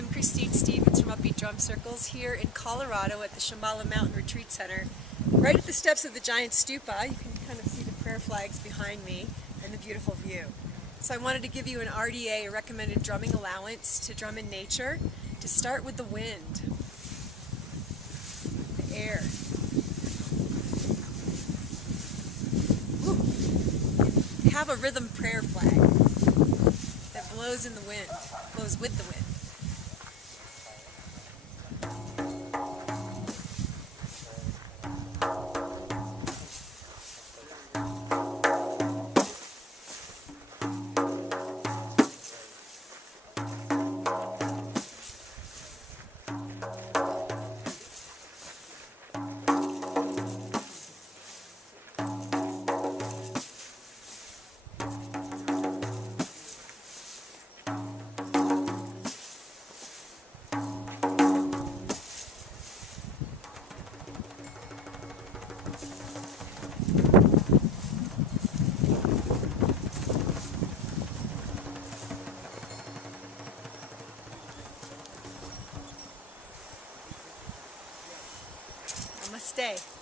I'm Christine Stevens from Upbeat Drum Circles here in Colorado at the Shambhala Mountain Retreat Center. Right at the steps of the giant stupa, you can kind of see the prayer flags behind me and the beautiful view. So I wanted to give you an RDA, a recommended drumming allowance to drum in nature, to start with the wind, the air. Woo. Have a rhythm prayer flag that blows in the wind, blows with the wind. Namaste.